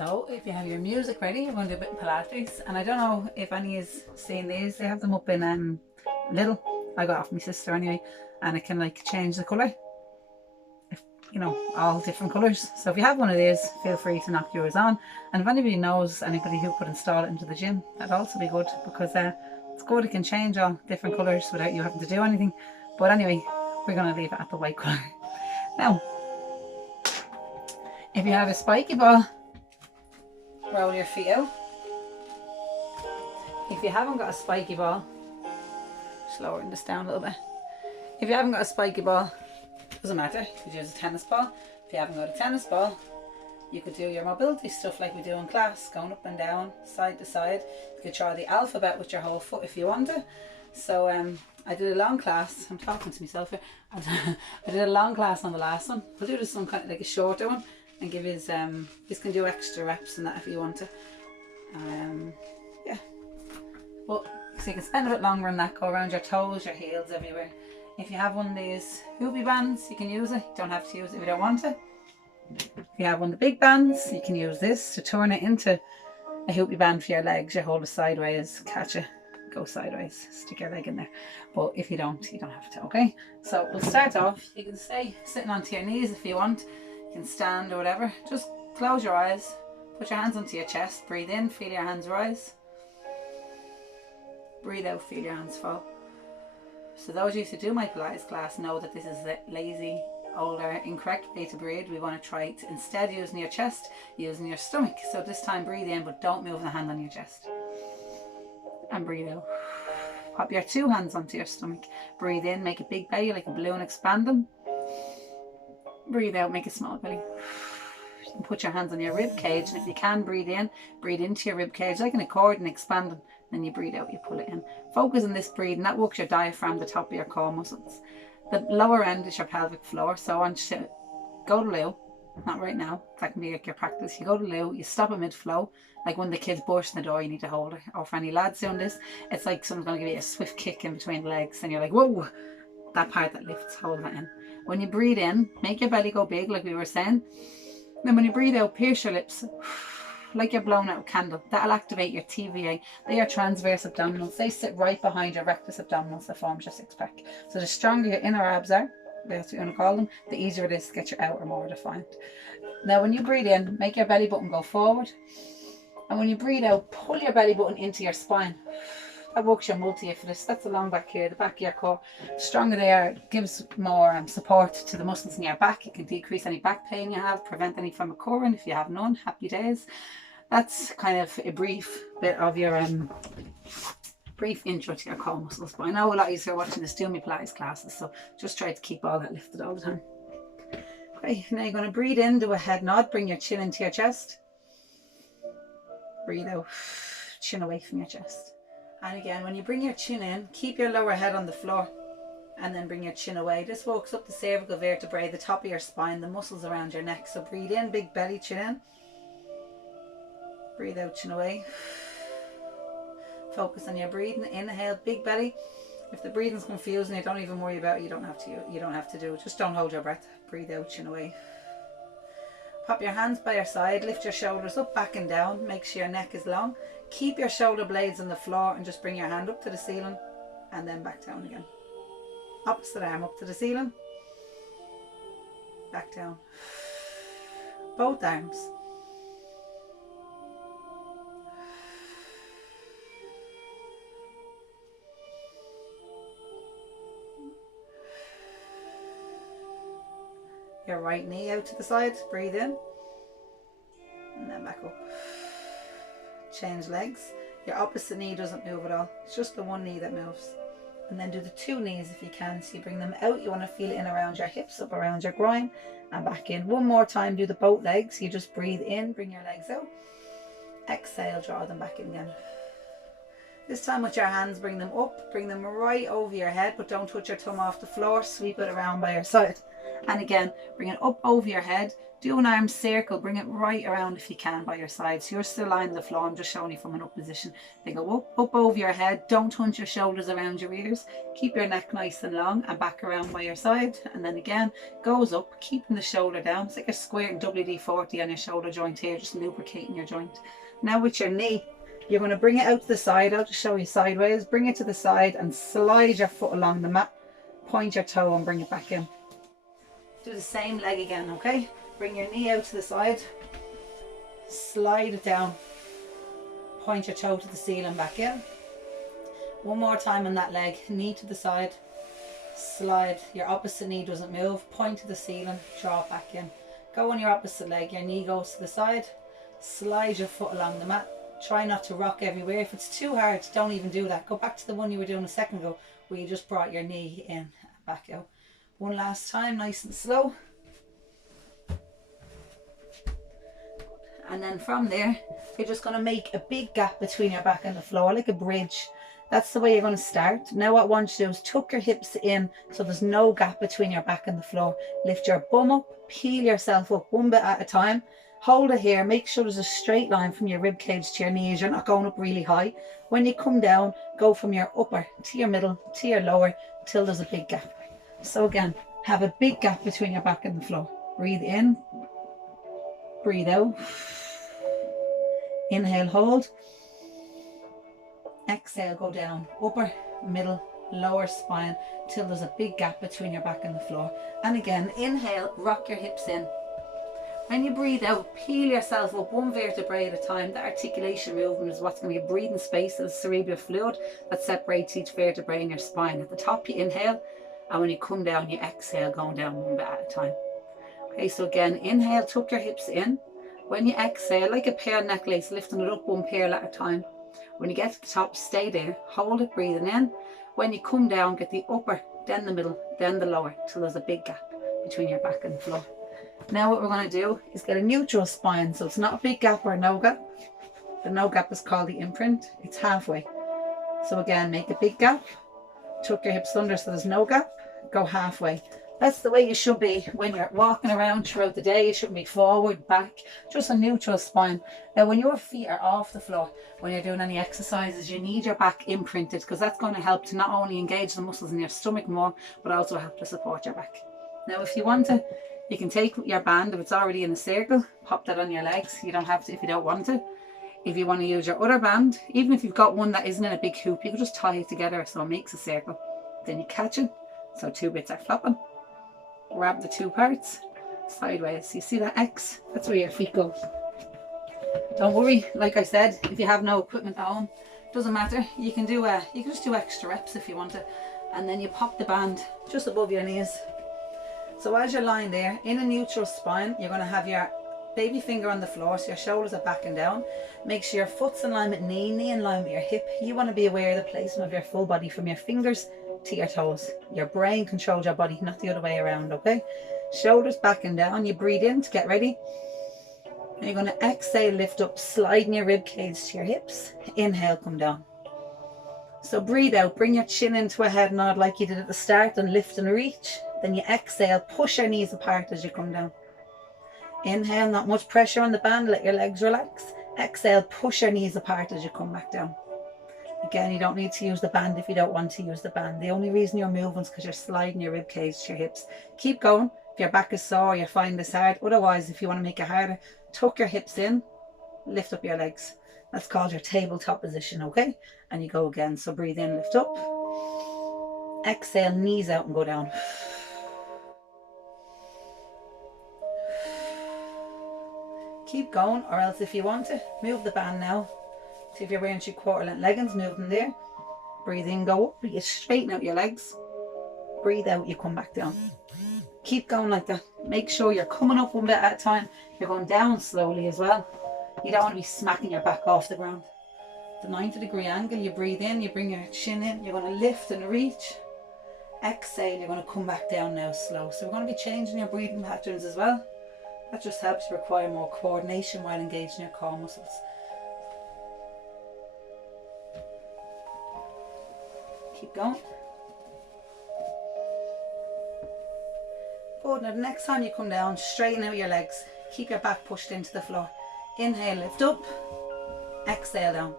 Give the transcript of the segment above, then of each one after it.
So if you have your music ready, you're going to do a bit of Pilates. And I don't know if any is seeing these. They have them up in little. I got off my sister anyway, and it can like change the colour. If, you know, all different colours. So if you have one of these, feel free to knock yours on. And if anybody knows anybody who could install it into the gym, that'd also be good, because it's good. It can change all different colours without you having to do anything. But anyway, we're going to leave it at the white colour. Now, if you have a spiky ball, roll your feet out. If you haven't got a spiky ball, just lowering this down a little bit. If you haven't got a spiky ball, doesn't matter, you could use a tennis ball. If you haven't got a tennis ball, you could do your mobility stuff like we do in class, going up and down, side to side. You could try the alphabet with your whole foot if you want to. So I did a long class, I'm talking to myself here, I did a long class on the last one. We'll do this one kind of like a shorter one, and give his can do extra reps and that if you want to. Yeah, but so you can spend a bit longer on that, go around your toes, your heels, everywhere. If you have one of these hoopy bands, you can use it. You don't have to use it if you don't want to. If you have one of the big bands, you can use this to turn it into a hoopy band for your legs. You hold it sideways, catch it, go sideways, stick your leg in there. But if you don't have to, okay? So we'll start off. You can stay sitting onto your knees if you want. You can stand or whatever. Just close your eyes, put your hands onto your chest, breathe in, feel your hands rise. Breathe out, feel your hands fall. So those who used to do my Pilates class know that this is the lazy, older, incorrect way to breathe. We want to try to, instead using your chest, using your stomach. So this time breathe in, but don't move the hand on your chest. And breathe out. Pop your two hands onto your stomach. Breathe in, make a big belly like a balloon expanding. Breathe out, make a small belly. And put your hands on your rib cage, and if you can, breathe in, breathe into your rib cage like an accordion expanding. Then you breathe out, you pull it in. Focus on this breathing, that works your diaphragm, the top of your core muscles. The lower end is your pelvic floor, so I want you to go to loo. Not right now, that can be like your practice. You go to loo, you stop at mid-flow, like when the kids burst in the door, you need to hold her. Or for any lads doing this, it's like someone's going to give you a swift kick in between the legs, and you're like, whoa, that part that lifts, hold that in. When you breathe in, make your belly go big, like we were saying. Then when you breathe out, pierce your lips, like you're blowing out a candle. That'll activate your TVA. They are transverse abdominals. They sit right behind your rectus abdominals that forms your six-pack. So the stronger your inner abs are, that's what you're going to call them, the easier it is to get your outer more defined. Now when you breathe in, make your belly button go forward. And when you breathe out, pull your belly button into your spine. That works your multi-iphitus. That's the long back here, the back of your core. The stronger they are, it gives more support to the muscles in your back. It can decrease any back pain you have, prevent any from occurring. If you have none, happy days. That's kind of a brief bit of your brief intro to your core muscles. But I know a lot of you are watching this doing my Pilates classes, so just try to keep all that lifted all the time. Okay, now you're going to breathe in, do a head nod, bring your chin into your chest. Breathe out, chin away from your chest. And again, when you bring your chin in, keep your lower head on the floor and then bring your chin away. This works up the cervical vertebrae, the top of your spine, the muscles around your neck. So breathe in, big belly, chin in. Breathe out, chin away. Focus on your breathing. Inhale, big belly. If the breathing's confusing, you don't even worry about it. You don't have to do it. Just don't hold your breath. Breathe out, chin away. Pop your hands by your side, lift your shoulders up, back and down. Make sure your neck is long. Keep your shoulder blades on the floor and just bring your hand up to the ceiling and then back down again. Opposite arm up to the ceiling, back down. Both arms. Your right knee out to the side, breathe in and then back up. Change legs. Your opposite knee doesn't move at all. It's just the one knee that moves. And then do the two knees if you can. So you bring them out. You want to feel it in around your hips, up around your groin, and back in. One more time, do the both legs. You just breathe in, bring your legs out. Exhale, draw them back in again. This time with your hands, bring them up, bring them right over your head, but don't touch your thumb off the floor. Sweep it around by your side. And again, bring it up over your head. Do an arm circle, bring it right around if you can by your side. So you're still lying on the floor, I'm just showing you from an up position. They go up over your head. Don't hunch your shoulders around your ears. Keep your neck nice and long and back around by your side. And then again, goes up, keeping the shoulder down. It's like a square WD-40 on your shoulder joint here, just lubricating your joint. Now with your knee, you're going to bring it out to the side. I'll just show you sideways. Bring it to the side and slide your foot along the mat. Point your toe and bring it back in. Do the same leg again, okay? Bring your knee out to the side. Slide it down. Point your toe to the ceiling, back in. One more time on that leg. Knee to the side. Slide. Your opposite knee doesn't move. Point to the ceiling. Draw it back in. Go on your opposite leg. Your knee goes to the side. Slide your foot along the mat. Try not to rock everywhere. If it's too hard, don't even do that. Go back to the one you were doing a second ago where you just brought your knee in and back out. One last time, nice and slow. And then from there, you're just going to make a big gap between your back and the floor, like a bridge. That's the way you're going to start. Now what I want you to do is tuck your hips in so there's no gap between your back and the floor. Lift your bum up, peel yourself up one bit at a time. Hold it here, make sure there's a straight line from your rib cage to your knees. You're not going up really high. When you come down, go from your upper to your middle to your lower till there's a big gap. So again, have a big gap between your back and the floor. Breathe in, breathe out. Inhale, hold. Exhale, go down. Upper, middle, lower spine till there's a big gap between your back and the floor. And again, inhale, rock your hips in. When you breathe out, peel yourself up one vertebrae at a time. The articulation movement is what's going to be a breathing space of the cerebral fluid that separates each vertebrae in your spine. At the top, you inhale, and when you come down, you exhale, going down one bit at a time. Okay, so again, inhale, tuck your hips in. When you exhale, like a pearl necklace, lifting it up one pearl at a time. When you get to the top, stay there, hold it, breathing in. When you come down, get the upper, then the middle, then the lower, till there's a big gap between your back and the floor. Now what we're going to do is get a neutral spine, so it's not a big gap or a no gap. The no gap is called the imprint. It's halfway. So again, make a big gap, tuck your hips under so there's no gap, go halfway. That's the way you should be when you're walking around throughout the day. You shouldn't be forward, back, just a neutral spine. Now when your feet are off the floor, when you're doing any exercises, you need your back imprinted because that's going to help to not only engage the muscles in your stomach more, but also help to support your back. Now if you want to, you can take your band, if it's already in a circle, pop that on your legs. You don't have to if you don't want to. If you want to use your other band, even if you've got one that isn't in a big hoop, you can just tie it together so it makes a circle. Then you catch it, so two bits are flopping. Grab the two parts, sideways. You see that X? That's where your feet go. Don't worry, like I said, if you have no equipment at home, doesn't matter. You can just do extra reps if you want to. And then you pop the band just above your knees. So as you're lying there in a neutral spine, you're going to have your baby finger on the floor, so your shoulders are back and down. Make sure your foot's in line with knee in line with your hip. You want to be aware of the placement of your full body from your fingers to your toes. Your brain controls your body, not the other way around, okay? Shoulders back and down. You breathe in to get ready. And you're going to exhale, lift up, sliding your rib cage to your hips. Inhale, come down. So breathe out, bring your chin into a head nod like you did at the start and lift and reach. Then you exhale, push your knees apart as you come down. Inhale, not much pressure on the band, let your legs relax. Exhale, push your knees apart as you come back down. Again, you don't need to use the band if you don't want to use the band. The only reason you're moving is because you're sliding your rib cage to your hips. Keep going. If your back is sore, you find this hard. Otherwise, if you want to make it harder, tuck your hips in, lift up your legs. That's called your tabletop position, okay? And you go again. So breathe in, lift up. Exhale, knees out and go down. Keep going, or else if you want to, move the band now. So if you're wearing 3/4 length leggings, move them there. Breathe in, go up, you straighten out your legs. Breathe out, you come back down. Keep going like that. Make sure you're coming up one bit at a time. You're going down slowly as well. You don't want to be smacking your back off the ground. The 90-degree angle, you breathe in, you bring your chin in, you're going to lift and reach. Exhale, you're going to come back down now slow. So we're going to be changing your breathing patterns as well. That just helps you require more coordination while engaging your core muscles. Keep going. Good. Now the next time you come down, straighten out your legs. Keep your back pushed into the floor. Inhale, lift up. Exhale, down.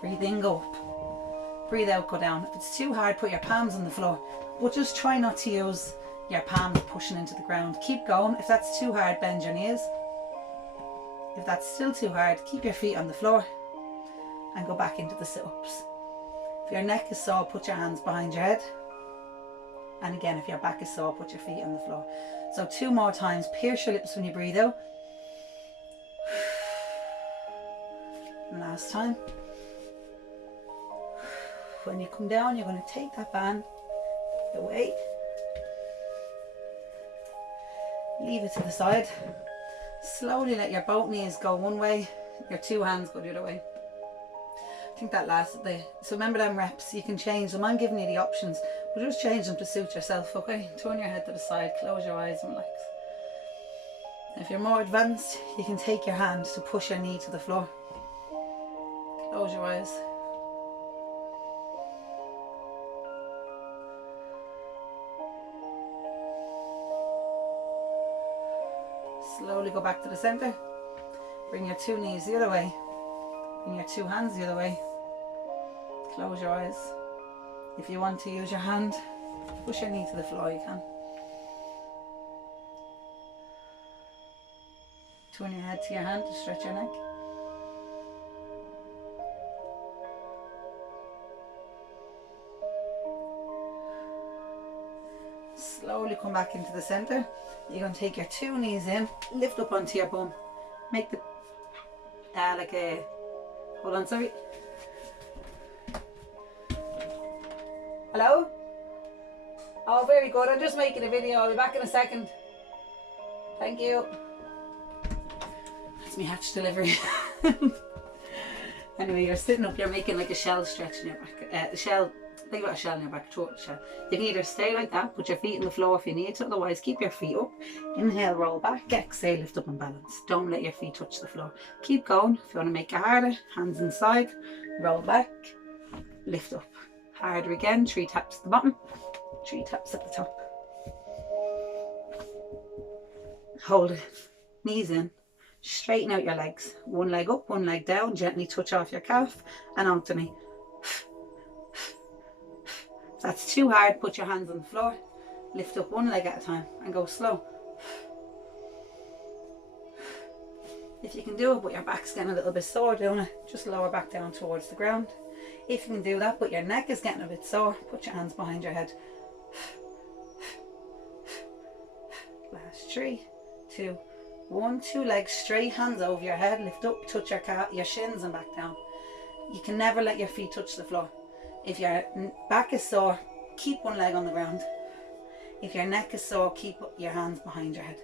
Breathe in, go up. Breathe out, go down. If it's too hard, put your palms on the floor. But just try not to use your palms pushing into the ground. Keep going. If that's too hard, bend your knees. If that's still too hard, keep your feet on the floor and go back into the sit-ups. If your neck is sore, put your hands behind your head. And again, if your back is sore, put your feet on the floor. So 2 more times. Pierce your lips when you breathe out. And last time. When you come down, you're going to take that band away. Leave it to the side. Slowly let your both knees go one way, your 2 hands go the other way. I think that lasted there. So remember them reps, you can change them. I'm giving you the options, but just change them to suit yourself, okay? Turn your head to the side, close your eyes and relax. If you're more advanced, you can take your hand to push your knee to the floor. Close your eyes. Slowly go back to the center. Bring your 2 knees the other way. Bring your 2 hands the other way. Close your eyes. If you want to use your hand, push your knee to the floor, you can. Turn your head to your hand to stretch your neck. Slowly come back into the center. You're going to take your 2 knees in, lift up onto your bum. Make the, like a, hold on, sorry. Hello? Oh, very good. I'm just making a video. I'll be back in a second. Thank you. That's me hatch delivery. Anyway, you're sitting up, you're making like a shell stretch in your back. Think about a shell in your back, short shell. You can either stay like that, put your feet on the floor if you need to, otherwise keep your feet up. Inhale, roll back, exhale, lift up and balance. Don't let your feet touch the floor. Keep going. If you want to make it harder, hands inside, roll back, lift up. Harder again, 3 taps at the bottom, 3 taps at the top. Hold it, knees in, straighten out your legs. 1 leg up, 1 leg down, gently touch off your calf and onto me. If that's too hard, put your hands on the floor, lift up 1 leg at a time and go slow. If you can do it but your back's getting a little bit sore doing it, just lower back down towards the ground. If you can do that but your neck is getting a bit sore, put your hands behind your head. Last 3, 2, 1. 2 legs straight, hands over your head, lift up, touch your shins and back down. You can never let your feet touch the floor. If your back is sore, keep 1 leg on the ground. If your neck is sore, keep your hands behind your head.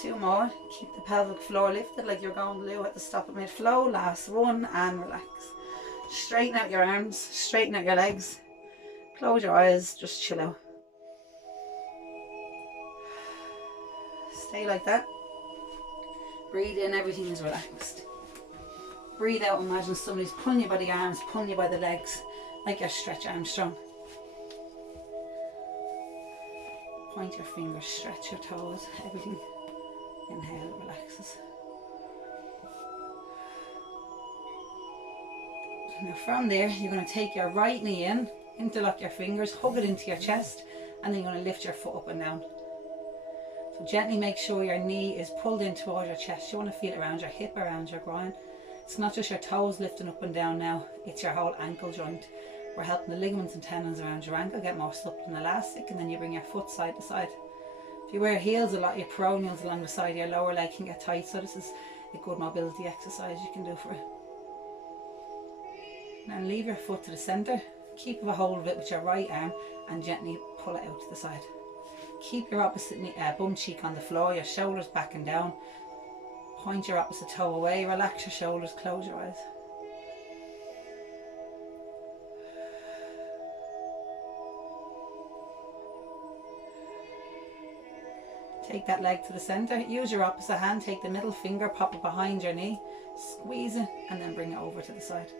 2 more. Keep the pelvic floor lifted like you're going to do at the stop of mid-flow. Last 1 and relax. Straighten out your arms, straighten out your legs. Close your eyes, just chill out. Stay like that. Breathe in, everything is relaxed. Breathe out, imagine somebody's pulling you by the arms, pulling you by the legs, like you're Stretch Armstrong. Point your fingers, stretch your toes, everything. Inhale, relaxes. Now from there, you're going to take your right knee in, interlock your fingers, hug it into your chest, and then you're going to lift your foot up and down. So gently make sure your knee is pulled in towards your chest. You want to feel it around your hip, around your groin. It's not just your toes lifting up and down now, it's your whole ankle joint. We're helping the ligaments and tendons around your ankle get more supple and elastic, and then you bring your foot side to side. If you wear heels a lot, your peroneals along the side of your lower leg can get tight, so this is a good mobility exercise you can do for it. Now leave your foot to the centre, keep a hold of it with your right arm and gently pull it out to the side. Keep your opposite bum cheek on the floor, your shoulders back and down. Point your opposite toe away, relax your shoulders, close your eyes. Take that leg to the centre, use your opposite hand, take the middle finger, pop it behind your knee, squeeze it and then bring it over to the side.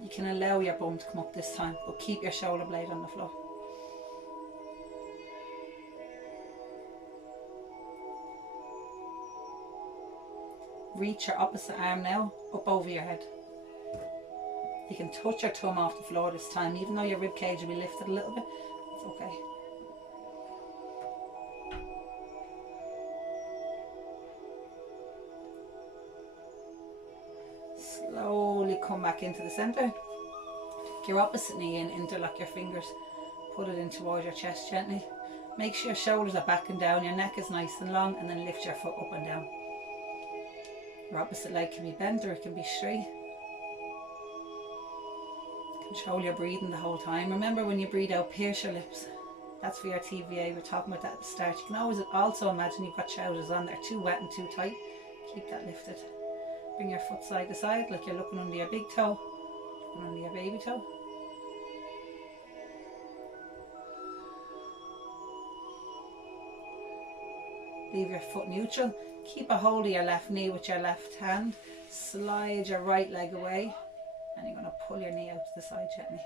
You can allow your bum to come up this time, but keep your shoulder blade on the floor. reach your opposite arm now up over your head. You can touch your thumb off the floor this time, even though your rib cage will be lifted a little bit. It's okay. Slowly come back into the center. Take your opposite knee in, interlock your fingers, put it in towards your chest gently. Make sure your shoulders are back and down, your neck is nice and long, and then lift your foot up and down. Your opposite leg can be bent or it can be straight. Control your breathing the whole time. Remember, when you breathe out, pierce your lips. That's for your TVA. We're talking about that at the start. You can always also imagine you've got trousers on. They're too wet and too tight. Keep that lifted. Bring your foot side to side like you're looking under your big toe, looking under your baby toe. Leave your foot neutral. Keep a hold of your left knee with your left hand. Slide your right leg away, and you're going to pull your knee out to the side gently.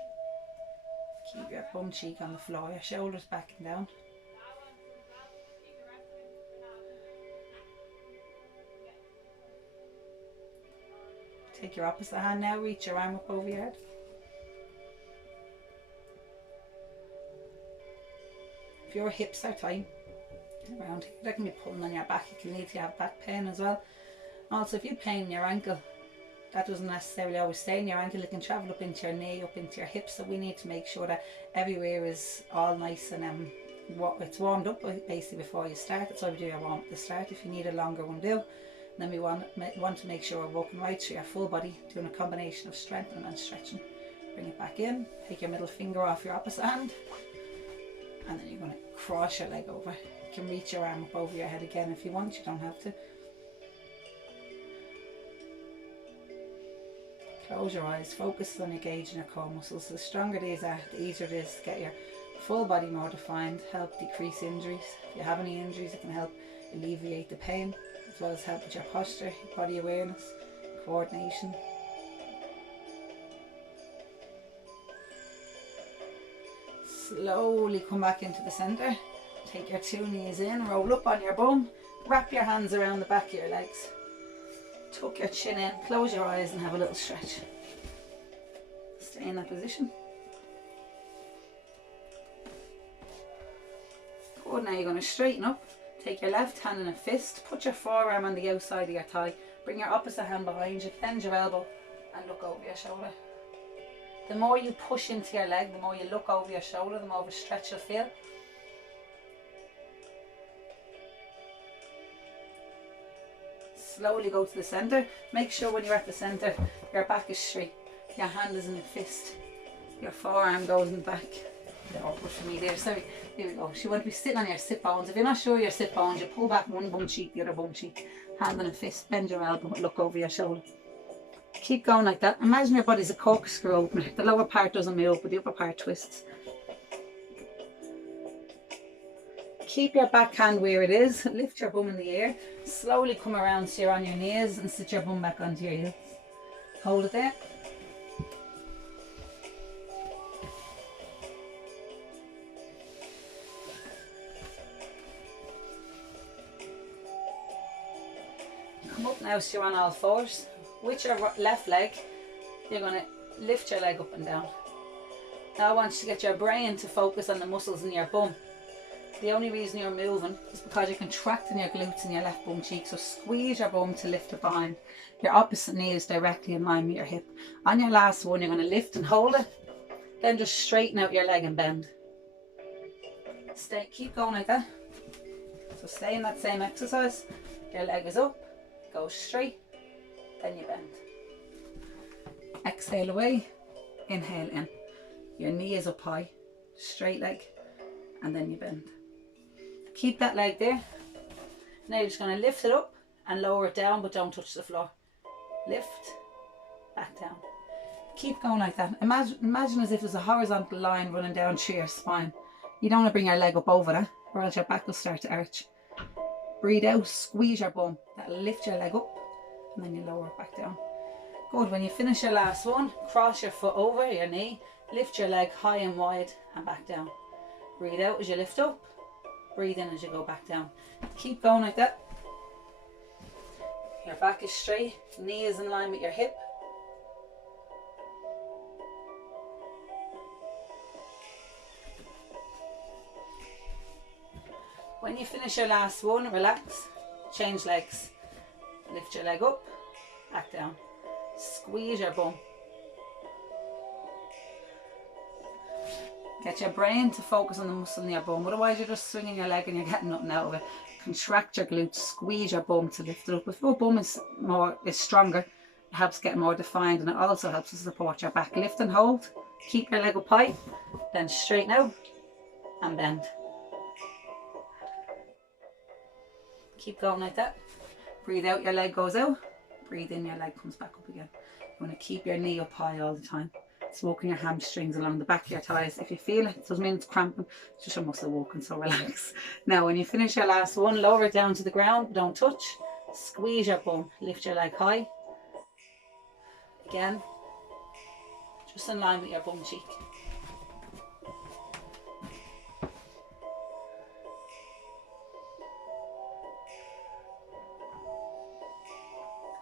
Keep your bum cheek on the floor, your shoulders back and down. Take your opposite hand now, reach your arm up over your head. If your hips are tight around here, they can be pulling on your back. You can lead to have back pain as well. Also, if you have pain in your ankle, that doesn't necessarily always stay in your ankle. It can travel up into your knee, up into your hips. So we need to make sure that everywhere is all nice and it's warmed up basically before you start. That's why we do our warm up at the start. If you need a longer one, do. Then we want to make sure we're walking right through your full body, doing a combination of strengthening and stretching. Bring it back in, take your middle finger off your opposite hand, and then you're going to cross your leg over. You can reach your arm up over your head again if you want, you don't have to. Close your eyes, focus on engaging your core muscles. The stronger these are, the easier it is to get your full body more defined, help decrease injuries. If you have any injuries, it can help alleviate the pain, as well as help with your posture, your body awareness, coordination. Slowly come back into the center. Take your two knees in, roll up on your bum, wrap your hands around the back of your legs. Tuck your chin in, close your eyes and have a little stretch. Stay in that position. Good, now you're going to straighten up. Take your left hand in a fist, put your forearm on the outside of your thigh, bring your opposite hand behind you, bend your elbow and look over your shoulder. The more you push into your leg, the more you look over your shoulder, the more of a stretch you'll feel. Slowly go to the center. Make sure when you're at the center, your back is straight, your hand is in a fist, your forearm goes in the back. They're awkward for me there, sorry. Here we go. So you want to be sitting on your sit bones. If you're not sure your sit bones, you pull back one bum cheek, the other bum cheek, hand in a fist, bend your elbow, look over your shoulder. Keep going like that. Imagine your body's a corkscrew opener. The lower part doesn't move, but the upper part twists. Keep your back hand where it is. Lift your bum in the air. Slowly come around so you're on your knees and sit your bum back onto your heels. Hold it there. Come up now so you're on all fours. With your left leg, you're going to lift your leg up and down. Now I want you to get your brain to focus on the muscles in your bum. The only reason you're moving is because you're contracting your glutes in your left bum cheek. So squeeze your bum to lift it behind. Your opposite knee is directly in line with your hip. On your last one, you're going to lift and hold it. Then just straighten out your leg and bend. Keep going like that. So stay in that same exercise. Your leg is up, go straight, then you bend. Exhale away, inhale in. Your knee is up high, straight leg, and then you bend. Keep that leg there. Now you're just going to lift it up and lower it down, but don't touch the floor. Lift, back down. Keep going like that. Imagine as if there's a horizontal line running down through your spine. You don't want to bring your leg up over that, or else your back will start to arch. Breathe out, squeeze your bum. That'll lift your leg up, and then you lower it back down. Good. When you finish your last one, cross your foot over your knee, lift your leg high and wide, and back down. Breathe out as you lift up. Breathe in as you go back down. Keep going like that. Your back is straight, knee is in line with your hip. When you finish your last one, relax, change legs. Lift your leg up, back down. Squeeze your bum. Get your brain to focus on the muscle in your bum. Otherwise you're just swinging your leg and you're getting nothing out of it. Contract your glutes, squeeze your bum to lift it up. If your bum is stronger, it helps get more defined, and it also helps to support your back. Lift and hold. Keep your leg up high, then straighten out and bend. Keep going like that. Breathe out, your leg goes out. Breathe in, your leg comes back up again. You want to keep your knee up high all the time. It's walking your hamstrings along the back of your thighs. If you feel it, it doesn't mean it's cramping, it's just a muscle walking, so relax. Now when you finish your last one, lower it down to the ground, don't touch. Squeeze your bum, lift your leg high. Again, just in line with your bum cheek.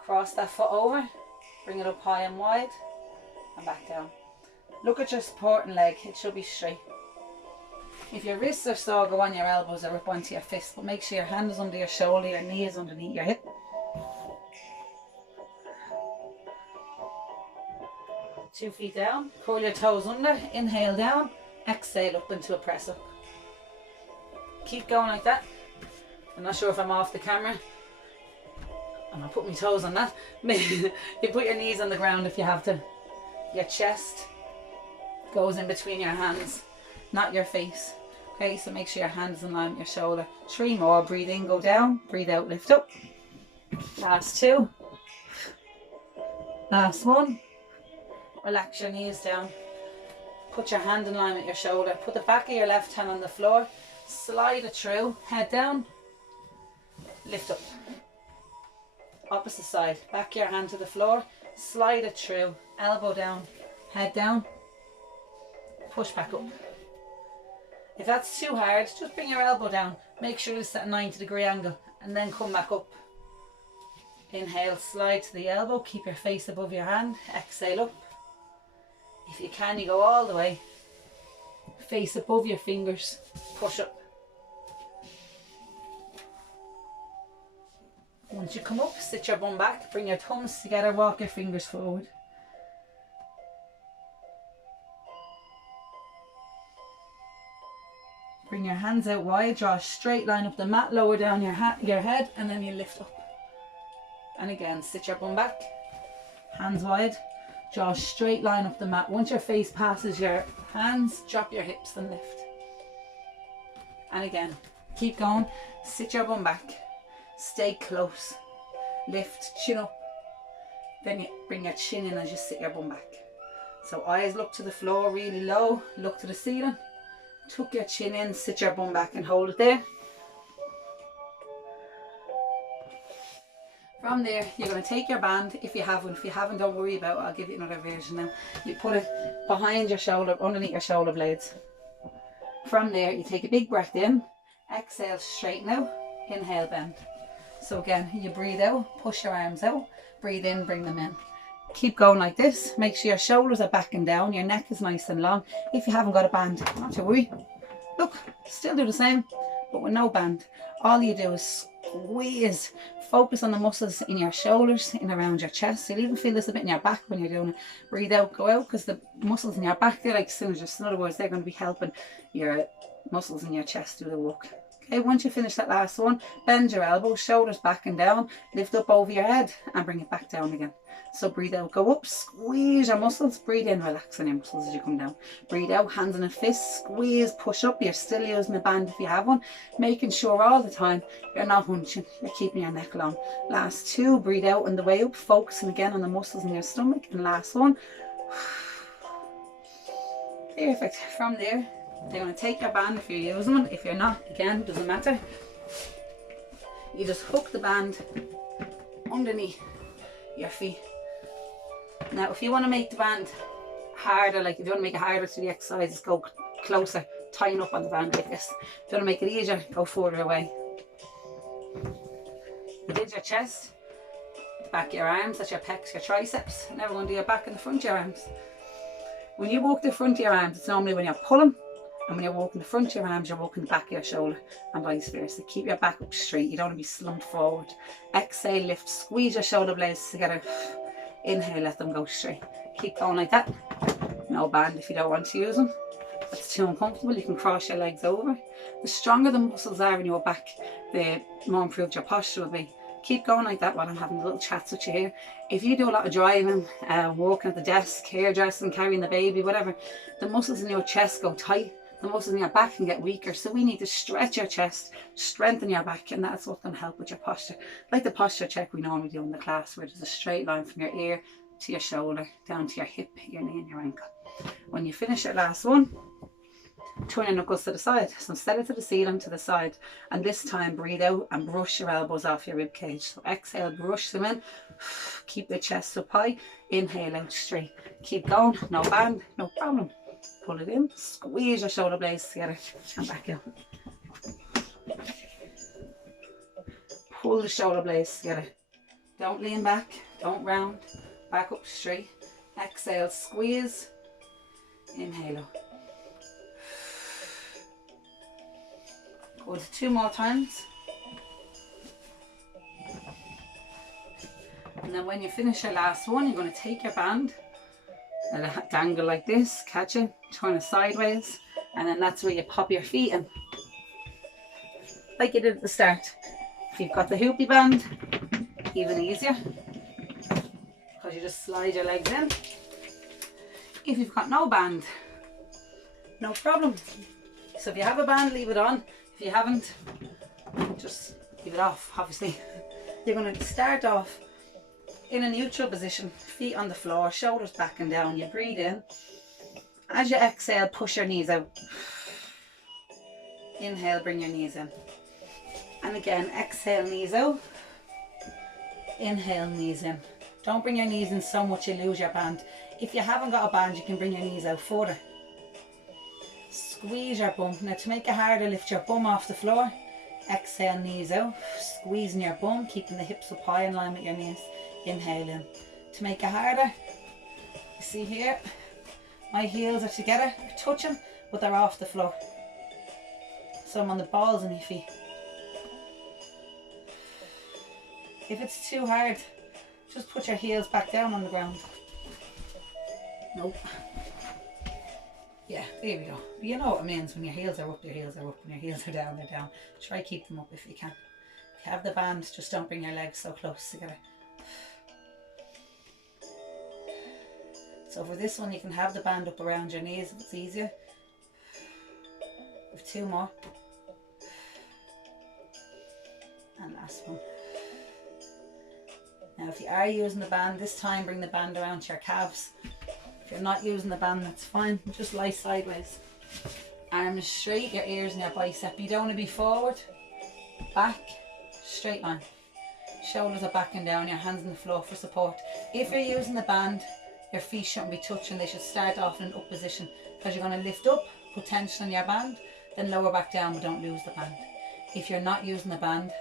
Cross that foot over, bring it up high and wide, and back down. Look at your supporting leg, it should be straight. If your wrists are sore, go on your elbows or up onto your fists, but make sure your hand is under your shoulder, your knee is underneath your hip. 2 feet down, curl your toes under, inhale down, exhale up into a press up. Keep going like that. I'm not sure if I'm off the camera. I'm gonna put my toes on that. You put your knees on the ground if you have to. Your chest goes in between your hands, not your face. Okay, so make sure your hand is in line with your shoulder. 3 more. Breathe in, go down. Breathe out, lift up. Last 2. Last 1. Relax your knees down. Put your hand in line with your shoulder. Put the back of your left hand on the floor. Slide it through. Head down. Lift up. Opposite side. Back your hand to the floor. Slide it through. Elbow down. Head down. Push back up. If that's too hard, just bring your elbow down. Make sure it's at a 90-degree angle and then come back up. Inhale, slide to the elbow. Keep your face above your hand. Exhale up. If you can, you go all the way. Face above your fingers. Push up. Once you come up, sit your bum back. Bring your thumbs together. Walk your fingers forward. Bring your hands out wide, draw a straight line up the mat, lower down your head, and then you lift up. And again, sit your bum back, hands wide, draw a straight line up the mat. Once your face passes your hands, drop your hips and lift. And again, keep going, sit your bum back, stay close, lift, chin up. Then you bring your chin in as you sit your bum back. So eyes look to the floor really low, look to the ceiling. Tuck your chin in, sit your bum back and hold it there. From there, you're going to take your band, if you have one. If you haven't, don't worry about it, I'll give you another version now. You put it behind your shoulder, underneath your shoulder blades. From there, you take a big breath in, exhale, straighten out, inhale, bend. So again, you breathe out, push your arms out, breathe in, bring them in. Keep going like this. Make sure your shoulders are back and down, your neck is nice and long. If you haven't got a band, not to worry. Look, still do the same, but with no band. All you do is squeeze. Focus on the muscles in your shoulders, in around your chest. You'll even feel this a bit in your back when you're doing it. Breathe out, go out, because the muscles in your back, they're like synergists. In other words, they're going to be helping your muscles in your chest do the work. Okay, once you finish that last one, bend your elbows, shoulders back and down, lift up over your head and bring it back down again. So breathe out, go up, squeeze your muscles, breathe in, relax on your muscles as you come down. Breathe out, hands in a fist, squeeze, push up. You're still using a band if you have one, making sure all the time you're not hunching, you're keeping your neck long. Last 2, breathe out on the way up, focusing again on the muscles in your stomach. And last 1. Perfect. From there, you're going to take your band if you're using one. If you're not, again, doesn't matter. You just hook the band underneath your feet. Now, if you want to make the band harder, like if you want to make it harder to the exercises, go closer, tighten up on the band like this. If you want to make it easier, go further away. You did your chest, Back of your arms, that's your pecs, your triceps. Never going to do your back and the front of your arms. When you walk the front of your arms, it's normally when you're pulling, and when you're walking the front of your arms, you're walking the back of your shoulder, and vice versa. Keep your back up straight. You don't want to be slumped forward. Exhale, lift, squeeze your shoulder blades together. Inhale, let them go straight. Keep going like that. No band if you don't want to use them. If it's too uncomfortable, you can cross your legs over. The stronger the muscles are in your back, the more improved your posture will be. Keep going like that while I'm having little chats with you here. If you do a lot of driving, walking at the desk, hairdressing, carrying the baby, whatever, the muscles in your chest go tight. The muscles in your back can get weaker. So we need to stretch your chest, strengthen your back, and that's what's going to help with your posture. Like the posture check we normally do in the class, where there's a straight line from your ear to your shoulder, down to your hip, your knee and your ankle. When you finish your last one, turn your knuckles to the side. So instead of to the ceiling, to the side. And this time breathe out and brush your elbows off your rib cage. So exhale, brush them in. Keep the chest up high. Inhale out straight. Keep going. No band, no problem. Pull it in. Squeeze your shoulder blades together and back out. Pull the shoulder blades together. Don't lean back. Don't round. Back up straight. Exhale, squeeze. Inhale up. Good. 2 more times. And then when you finish your last one, you're going to take your band, let it dangle like this, catch it, turn it sideways, and then that's where you pop your feet in, like you did at the start. If you've got the hoopy band, even easier, because you just slide your legs in. If you've got no band, no problem. So if you have a band, leave it on. If you haven't, just leave it off, obviously. You're going to start off in a neutral position, feet on the floor, shoulders back and down. You breathe in. As you exhale, push your knees out. Inhale, bring your knees in. And again, exhale, knees out. Inhale, knees in. Don't bring your knees in so much you lose your band. If you haven't got a band, you can bring your knees out further. Squeeze your bum. Now to make it harder, lift your bum off the floor. Exhale, knees out. Squeezing your bum, keeping the hips up high in line with your knees. Inhale in. To make it harder, you see here, my heels are together, they're touching, but they're off the floor. So I'm on the balls of my feet. If it's too hard, just put your heels back down on the ground. Nope. Yeah, there we go. You know what it means when your heels are up, your heels are up. When your heels are down, they're down. Try keep them up if you can. If you have the band, just don't bring your legs so close together. So for this one, you can have the band up around your knees if it's easier. With 2 more. And last one. Now if you are using the band, this time bring the band around to your calves. If you're not using the band, that's fine. Just lie sideways. Arms straight, your ears and your bicep. You don't want to be forward, back, straight line. Shoulders are back and down, your hands on the floor for support. If you're using the band, your feet shouldn't be touching. They should start off in an up position, because you're going to lift up, put tension on your band, then lower back down, but don't lose the band. If you're not using the band,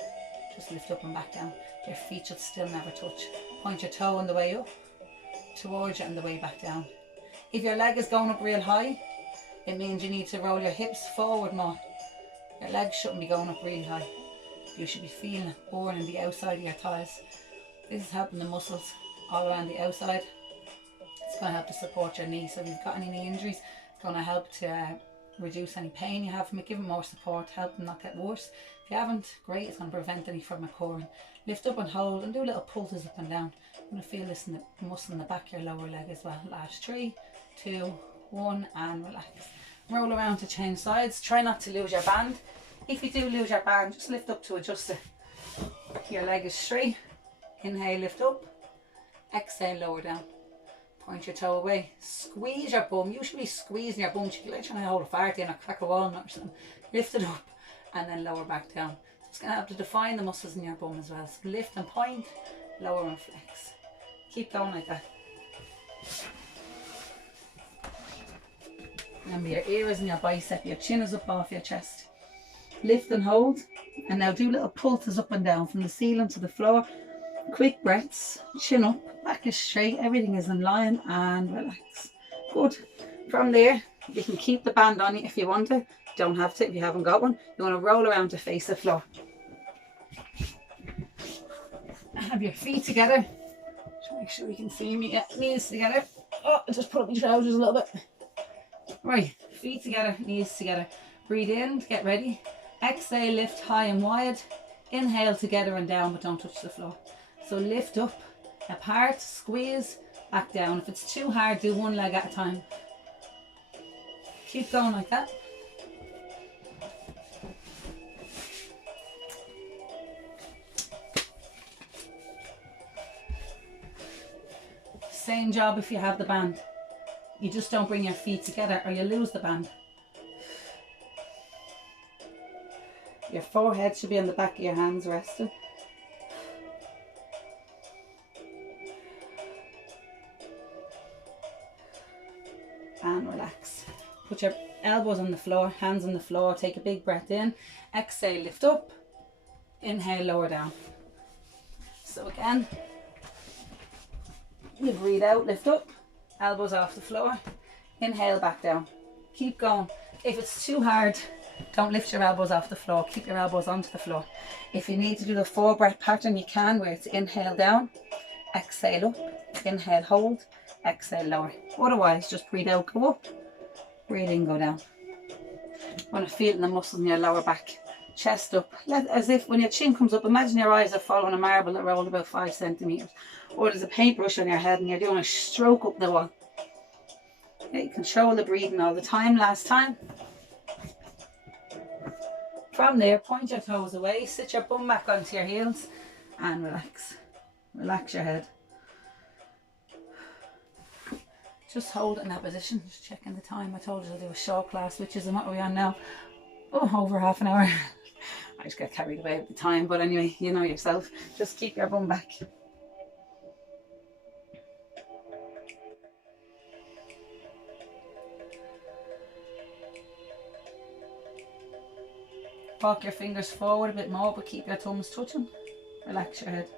just lift up and back down. Your feet should still never touch. Point your toe on the way up towards you and the way back down. If your leg is going up real high, it means you need to roll your hips forward more. Your legs shouldn't be going up really high. You should be feeling it burning the outside of your thighs. This is helping the muscles all around the outside. It's going to help to support your knee. So if you've got any knee injuries, it's going to help to reduce any pain you have from it, give them more support, help them not get worse. If you haven't, great, it's going to prevent any from occurring. Lift up and hold and do little pulses up and down. You're going to feel this in the muscle in the back of your lower leg as well. Last 3, 2, 1 and relax. Roll around to change sides. Try not to lose your band. If you do lose your band, just lift up to adjust it. Your leg is straight. Inhale, lift up. Exhale, lower down. Point your toe away. Squeeze your bum. You should be squeezing your bum. You should be like trying to hold a fart in or crack a walnut or something. Lift it up and then lower back down. So it's going to help to define the muscles in your bum as well. So lift and point, lower and flex. Keep going like that. Remember, your ears and your bicep, your chin is up off your chest. Lift and hold, and now do little pulses up and down from the ceiling to the floor. Quick breaths, chin up, back is straight, everything is in line, and relax. Good. From there, you can keep the band on you if you want to. Don't have to if you haven't got one. You want to roll around to face the floor. Have your feet together. Just make sure you can see me. Yeah, knees together. Oh, just put up my trousers a little bit. Right, feet together, knees together. Breathe in, get ready. Exhale, lift high and wide. Inhale together and down, but don't touch the floor. So lift up, apart, squeeze, back down. If it's too hard, do one leg at a time. Keep going like that. Same job if you have the band. You just don't bring your feet together or you lose the band. Your forehead should be on the back of your hands resting. And relax. Put your elbows on the floor, hands on the floor, take a big breath in. Exhale, lift up. Inhale, lower down. So again, you breathe out, lift up, elbows off the floor. Inhale, back down. Keep going. If it's too hard, don't lift your elbows off the floor. Keep your elbows onto the floor. If you need to do the 4 breath pattern, you can, where it's inhale down, exhale up, inhale hold, exhale lower. Otherwise, just breathe out, go up, breathe in, go down. You want to feel it in the muscles in your lower back. Chest up, as if when your chin comes up, imagine your eyes are following a marble that rolled about 5 centimetres. Or there's a paintbrush on your head and you're doing a stroke up the wall. Okay, control the breathing all the time. Last time. From there, point your toes away, sit your bum back onto your heels and relax. Relax your head. Just hold it in that position. Just checking the time. I told you to do a short class, which is what we're on now. Oh, over half an hour. I just get carried away with the time, but anyway, you know yourself. Just keep your bum back. Walk your fingers forward a bit more, but keep your thumbs touching. Relax your head.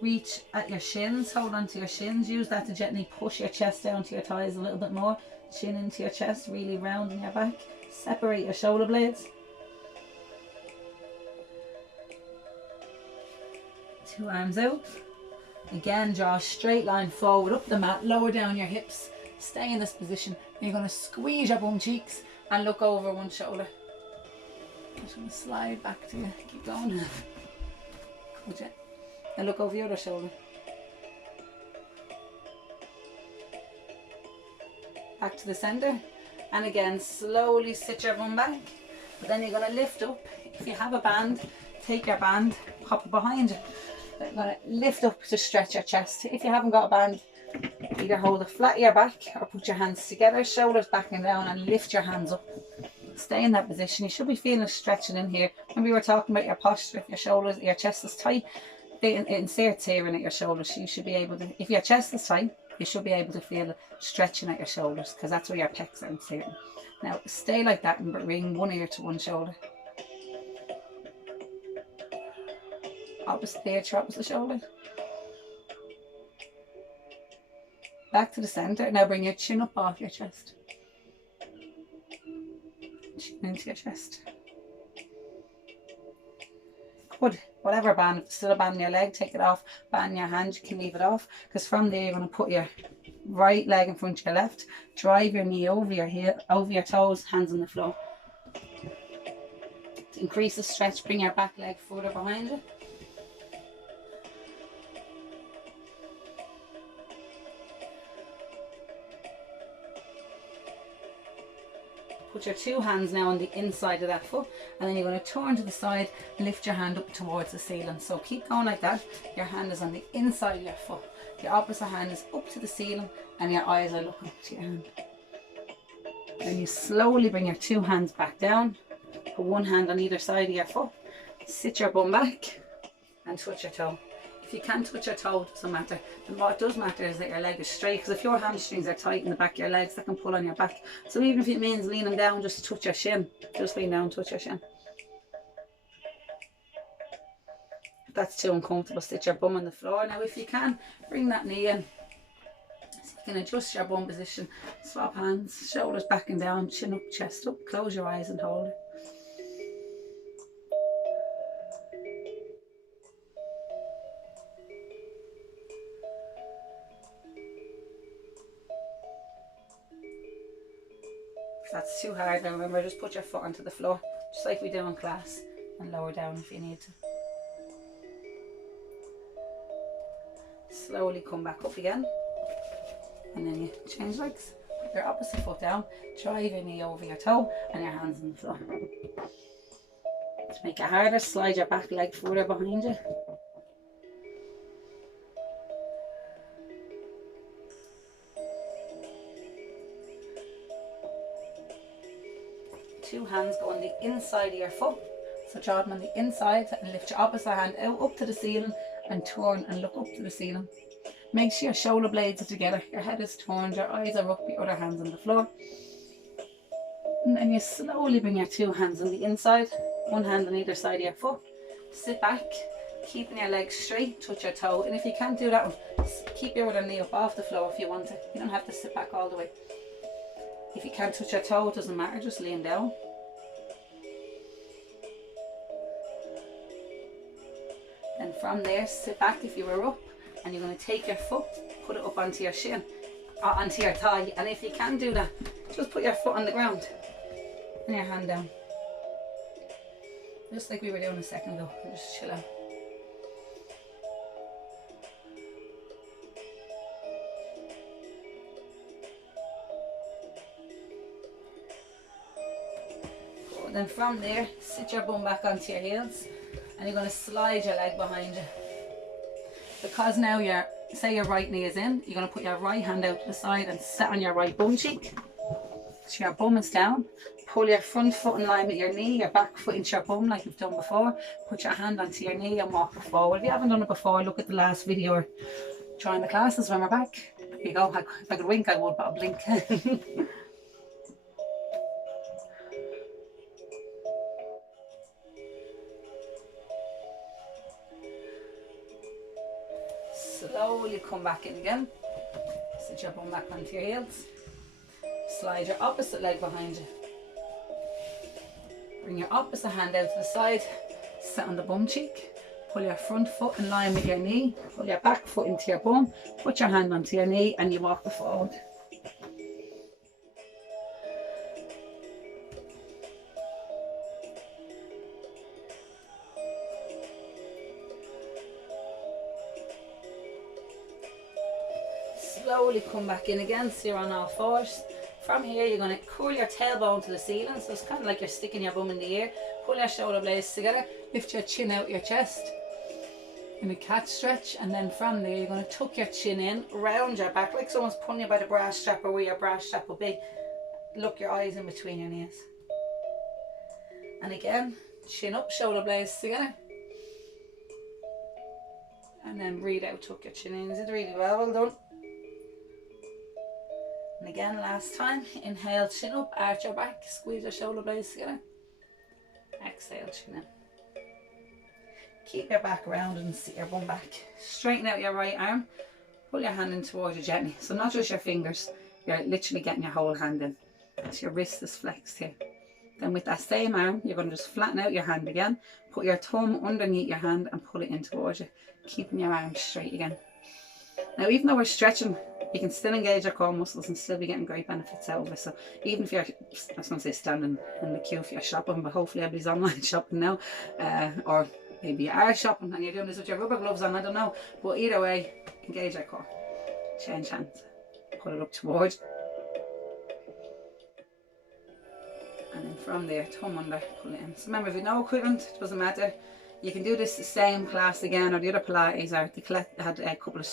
Reach at your shins, hold on to your shins. Use that to gently push your chest down to your thighs a little bit more. Chin into your chest, really rounding your back. Separate your shoulder blades. 2 arms out. Again, draw a straight line forward up the mat, lower down your hips. Stay in this position. You're going to squeeze your bum cheeks and look over one shoulder. Just going to slide back to you. Keep going. Good, yeah. And look over the other shoulder. Back to the centre. And again, slowly sit your bum back. But then you're going to lift up. If you have a band, take your band, pop it behind you. You're going to lift up to stretch your chest. If you haven't got a band, either hold it flat at your back or put your hands together, shoulders back and down, and lift your hands up. Stay in that position. You should be feeling stretching in here. When we were talking about your posture, if your shoulders, your chest is tight, it inserts here in at your shoulders. You should be able to, if your chest is tight, you should be able to feel it stretching at your shoulders, because that's where your pecs are inserting. Now stay like that and bring one ear to one shoulder. Opposite ear to opposite shoulder. Back to the centre. Now bring your chin up off your chest. Chin into your chest. Good. Whatever band, if there's still a band in your leg, take it off. Band in your hand, you can leave it off. Because from there, you're going to put your right leg in front of your left. Drive your knee over your heel, over your toes, hands on the floor. To increase the stretch, bring your back leg further behind you. Put your 2 hands now on the inside of that foot, and then you're going to turn to the side, lift your hand up towards the ceiling. So keep going like that. Your hand is on the inside of your foot. Your opposite hand is up to the ceiling and your eyes are looking to your hand. Then you slowly bring your 2 hands back down. Put 1 hand on either side of your foot. Sit your bum back and touch your toe. If you can't touch your toe, it doesn't matter. And what does matter is that your leg is straight, because if your hamstrings are tight in the back of your legs, that can pull on your back. So even if it means leaning down, just touch your shin. Just lean down, touch your shin. that's too uncomfortable, sit your bum on the floor. Now if you can, bring that knee in. So you can adjust your bum position, swap hands, shoulders back and down, chin up, chest up, close your eyes and hold it. If that's too hard, then remember, just put your foot onto the floor, just like we do in class, and lower down if you need to. Slowly come back up again, and then you change legs. Put your opposite foot down, drive your knee over your toe, and your hands on the floor. To make it harder, slide your back leg further behind you. Two hands go on the inside of your foot, so draw them on the inside and lift your opposite hand out up to the ceiling and turn and look up to the ceiling. Make sure your shoulder blades are together, your head is turned, your eyes are up, your other hand's on the floor. And then you slowly bring your two hands on the inside, one hand on either side of your foot. Sit back, keeping your legs straight, touch your toe, and if you can't do that one, keep your other knee up off the floor if you want to. You don't have to sit back all the way. If you can't touch your toe, it doesn't matter, just lean down. And from there, sit back if you were up, and you're going to take your foot, put it up onto your shin, or onto your thigh. And if you can do that, just put your foot on the ground and your hand down. Just like we were doing a second ago, just chill out. Then from there, sit your bum back onto your heels, and you're going to slide your leg behind you. Because now say your right knee is in, you're going to put your right hand out to the side and sit on your right bum cheek. So your bum is down. Pull your front foot in line with your knee, your back foot into your bum like you've done before. Put your hand onto your knee and walk it forward. If you haven't done it before, look at the last video or join the classes when we're back. There you go. If I could wink, I would, but I'll blink. Slowly come back in again. Sit your bum back onto your heels. Slide your opposite leg behind you. Bring your opposite hand out to the side. Sit on the bum cheek. Pull your front foot in line with your knee. Pull your back foot into your bum. Put your hand onto your knee and you walk it forward. Slowly come back in again, so you're on all fours. From here, you're going to curl your tailbone to the ceiling, so it's kind of like you're sticking your bum in the air. Pull your shoulder blades together, lift your chin out your chest in a cat stretch, and then from there, you're going to tuck your chin in, round your back, like someone's pulling you by the bra strap or where your bra strap will be. Look your eyes in between your knees. And again, chin up, shoulder blades together. And then breathe out, tuck your chin in. You did really well, well done. And again, last time, inhale, chin up, arch your back, squeeze your shoulder blades together. Exhale, chin in. Keep your back round and sit your bum back. Straighten out your right arm, pull your hand in towards you gently. So not just your fingers, you're literally getting your whole hand in. So your wrist is flexed here. Then with that same arm, you're going to just flatten out your hand again, put your thumb underneath your hand and pull it in towards you, keeping your arms straight again. Now, even though we're stretching, you can still engage your core muscles and still be getting great benefits out of it. So even if you're, I was going to say standing in the queue if you're shopping, but hopefully everybody's online shopping now, or maybe you are shopping and you're doing this with your rubber gloves on, I don't know. But either way, engage your core. Change hands, put it up towards. And then from there, thumb under, pull it in. So remember, if you have no equipment, it doesn't matter. You can do this the same class again, or the other Pilates, or they had a couple of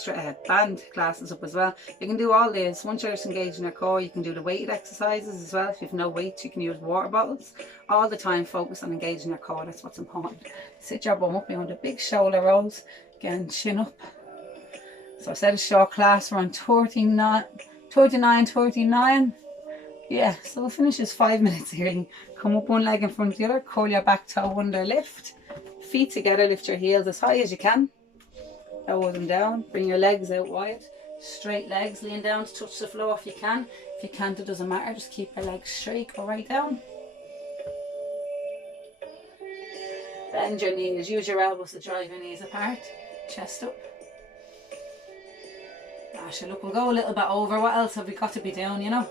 band classes up as well. You can do all this. Once you're just engaging your core, you can do the weighted exercises as well. If you have no weights, you can use water bottles. All the time, focus on engaging your core. That's what's important. Sit your bum up. You want the big shoulder rolls. Again, chin up. So I said a short class, we're on 39. Yeah, so we'll finish this 5 minutes early. Come up one leg in front of the other, curl your back toe under, lift. feet together, lift your heels as high as you can. Lower them down, bring your legs out wide. Straight legs, lean down to touch the floor if you can. If you can't, it doesn't matter, just keep your legs straight, go right down. Bend your knees, use your elbows to drive your knees apart. Chest up. Sure, look, we'll go a little bit over. What else have we got to be doing, you know?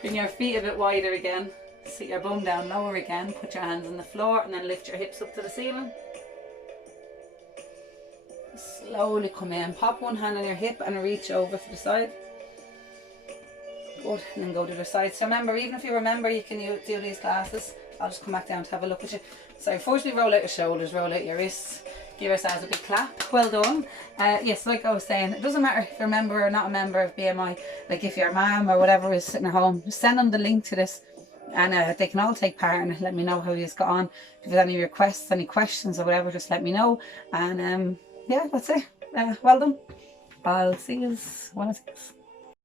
Bring your feet a bit wider again. Sit your bum down lower again. Put your hands on the floor and then lift your hips up to the ceiling. Slowly come in. Pop one hand on your hip and reach over to the side. Good. And then go to the side. So remember, even if you remember, you can do these classes. I'll just come back down to have a look at you. So firstly, roll out your shoulders, roll out your wrists. Give yourselves a big clap. Well done. Yes, like I was saying, it doesn't matter if you're a member or not a member of BMI. Like if your mom or whatever is sitting at home, just send them the link to this, and they can all take part and let me know how you've got on. If there's any requests, any questions or whatever, just let me know. And yeah, that's it. Well done. I'll see you one of these.